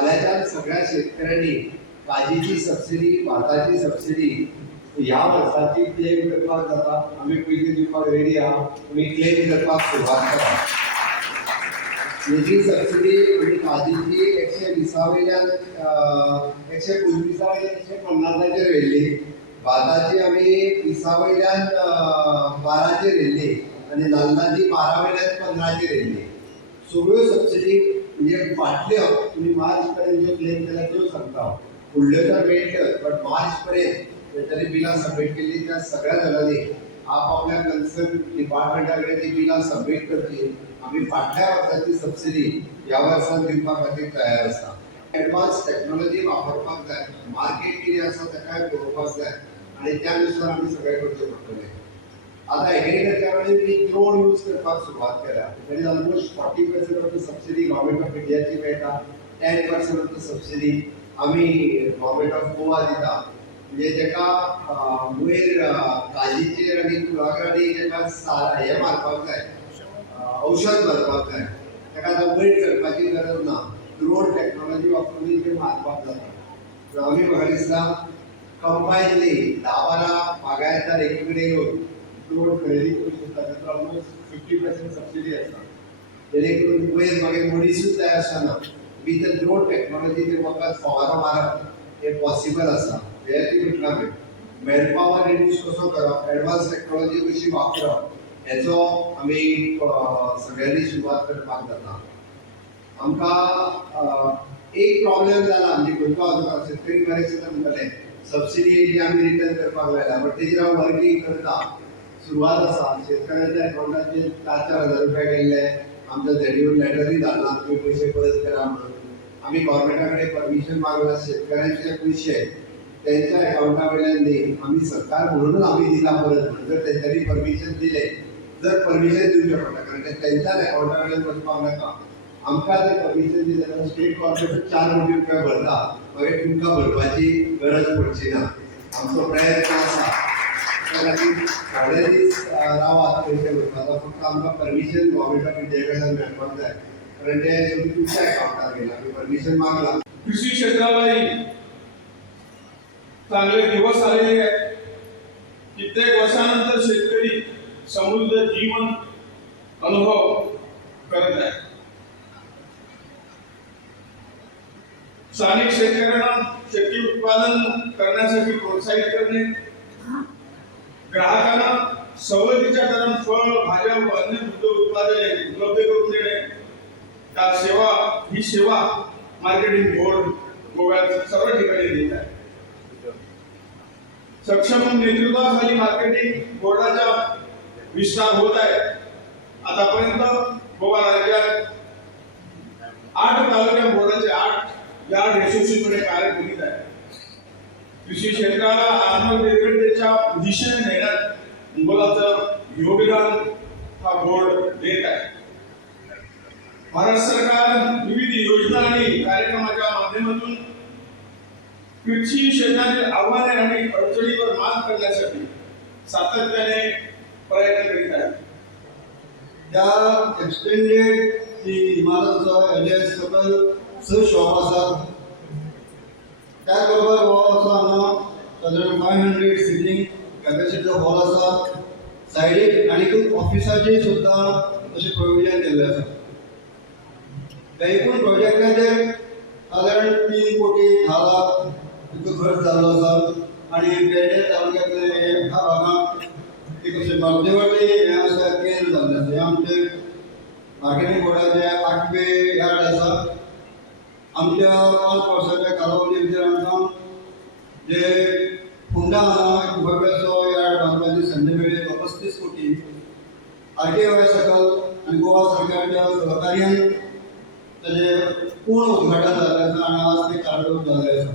फाल्याच्यान सगळ्या शेतकऱ्यांनी काजीची सबसिडी, भाताची सबसिडी या वर्साची क्लेम करपाक जाता. आमी पयलीं दिवपाक रेडी आहा. तुमी क्लेम करपाक सुरवात करा. हेची सबसिडी म्हणजे काजीची 120 वयल्यान 125 वयल्यान 150 व्हेल्ली. भाताची आमी 20 वयल्यान 12 व्हेल्ली आणि नाल्लाची 12 वयल्यान 15 व्हेल्ली. सगळ्यो सबसिडी म्हणजे फाटल्यो तुम्ही मार्च पर्यंत जो क्लेम केला तो सांगता. फुडल्यो तर मेळटल्योच, बट मार्च पर्यंत तरी बिलां सबमीट केल्ली त्या सगळ्या जाणांनी आपापल्या कन्सर्न डिपार्टमेंटा कडेन ती बिलां सबमीट करची. आमी फाटल्या वर्साची सबसिडी ह्या वर्सान दिवपा खातीर तयार आसा. एडवान्स टेक्नॉलॉजी वापरपाक जाय, मार्केट कितें आसा ताकाय पळोवपाक जाय आणि त्या नुसार आमी सगळें करचें पडटलें. आता एग्रीकल्चरांनी बी ड्रोन यूज करपाक सुरवात केल्या. There is almost 40% of the subsidy government of इंडियाची मेळटा. 10% ऑफ द सबसिडी आमी गव्हर्मेंट ऑफ गोवा दिता. म्हणजे जेका वयर काजीचेर आनी कुळागरांनी जेका हे मारपाक जाय, औषध मारपाक जाय, ताका आतां वयर चडपाची गरज ना. ड्रोन टेक्नॉलॉजी वापरून ते मारपाक जाता. आमी म्हाका दिसता कंबायनली 10-12 बागायतदार एके कडेन येवन ड्रोन खरेदी करू शकता. ताका ऑलमोस्ट 50% सबसिडी आसा. जेणे करून वयर मागीर मनीसूच जाय आसना. विथ द ड्रोन टेक्नॉलॉजी ते वखद फवारो मारप हे पॉसिबल आसा. हे ती म्हटलां हांवें. मॅनपॉवर रिड्यूस कसो करप, एडवान्स टेक्नॉलॉजी कशी वापरप हेचो आमी सगळ्यांनी सुरवात करपाक जाता. आमकां एक प्रॉब्लेम जाला म्हणजे खंयचो शेतकरी बरेच म्हणटले सबसिडी जी आमी रिटर्न करपाक लायला, बट तेजेर हांव वर्किंग करता. सुरवात आसा. शेतकऱ्यांच्या अकाउंटाचेर 4-4 हजार रुपया गेल्ले. आमच्या झेडीवर लेटरय धाडला तुम्ही पैसे परत करा म्हणून. आमी गव्हर्मेंटा कडेन परमिशन मागला. शेतकऱ्यांचे पैसे त्यांच्या अकाउंटा वयल्यान न्ही, आमी सरकार म्हणूनच आमी दिला परत. जर तेंच्यांनी परमिशन दिले, जर परमिशन दिवचें पडटा, कारण ते तेंच्याच अकाउंटा वयल्यान वचपाक नाका. आमकां जर परमिशन दिलें जाल्यार स्टेट गव्हर्मेंट 4 कोटी रुपया भरता, मागीर तुमकां भरपाची गरज पडची ना. आमचो प्रयत्न आसा. त्या खातीर थोडे दीस रावात पयशे भरपाचो. फक्त आमकां परमिशन गव्हर्मेंट ऑफ इंडिया कडल्यान मेळपाक जाय, कारण ते शेवटी तुमच्या अकाउंटार गेला. आमी परमिशन मागला. कृषी क्षेत्रालाही चांगले दिवस आलेले आहेत. कित्येक वर्षानंतर शेतकरी समृद्ध जीवन अनुभव करत आहे. स्थानिक शेतकऱ्यांना शेती उत्पादन करण्यासाठी प्रोत्साहित करणे, ग्राहकांना सवलतीच्या दरात फळ, भाज्या व अन्य दुग्ध उत्पादने उपलब्ध करून देणे, ही सेवा मार्केटिंग बोर्ड गोव्यात सर्व ठिकाणी देत आहे. सक्षम नेतृत्वाखाली मार्केटिंग बोर्डाचा विस्तार होत आहे. आतापर्यंत गोवा राज्यात 8 तालुक्या बोर्डाचे 8 यार्ड असोसिएशनकडे कार्य करीत आहे. कृषी क्षेत्राला आत्मनिर्भरतेच्या दिशेने नेण्यात मोलाचं योगदान हा बोर्ड देत आहे. महाराष्ट्र सरकार विविध योजना आणि कार्यक्रमाच्या माध्यमातून कृषी क्षेत्रातील आव्हाने आणि अडचणीवर मात करण्यासाठी सातत्याने प्रयत्न करीत आहे. त्या एक्सटेंडेड ती इमारतचा एलियस सकल स शॉप आसा. त्याचबरोबर हॉल आसा हांगा सादारण 500 सिटींग कॅपॅसिटीचो हॉल आसा. सायडीक आनीक ऑफिसाची सुद्दां अशें प्रोविजन केल्लें आसा. त्या एकूण प्रोजेक्टाचेर सादारण 3 कोटी 10 लाख इतको खर्च जाल्लो आसा. आनी पेडणे तालुक्यांतले ह्या भागांत एक अशें मध्यवर्ती हें आसा केंद्र जाल्लें आसा. हें आमचें मार्केटिंग बोर्डाचें 8वें यार्ड आसा. आमच्या 5 वर्सांच्या कालावधी भितर आमकां जे फोंडा हांगा एक भव्यसो यार्ड बांदपाची संदी मेळ्ळी. 35 कोटी RKOI सकल आनी गोवा सरकारच्या सहकार्यान ताचें पूर्ण उद्घाटन जाल्लें आसा आनी आज तें कार्ड जाल्लें आसा.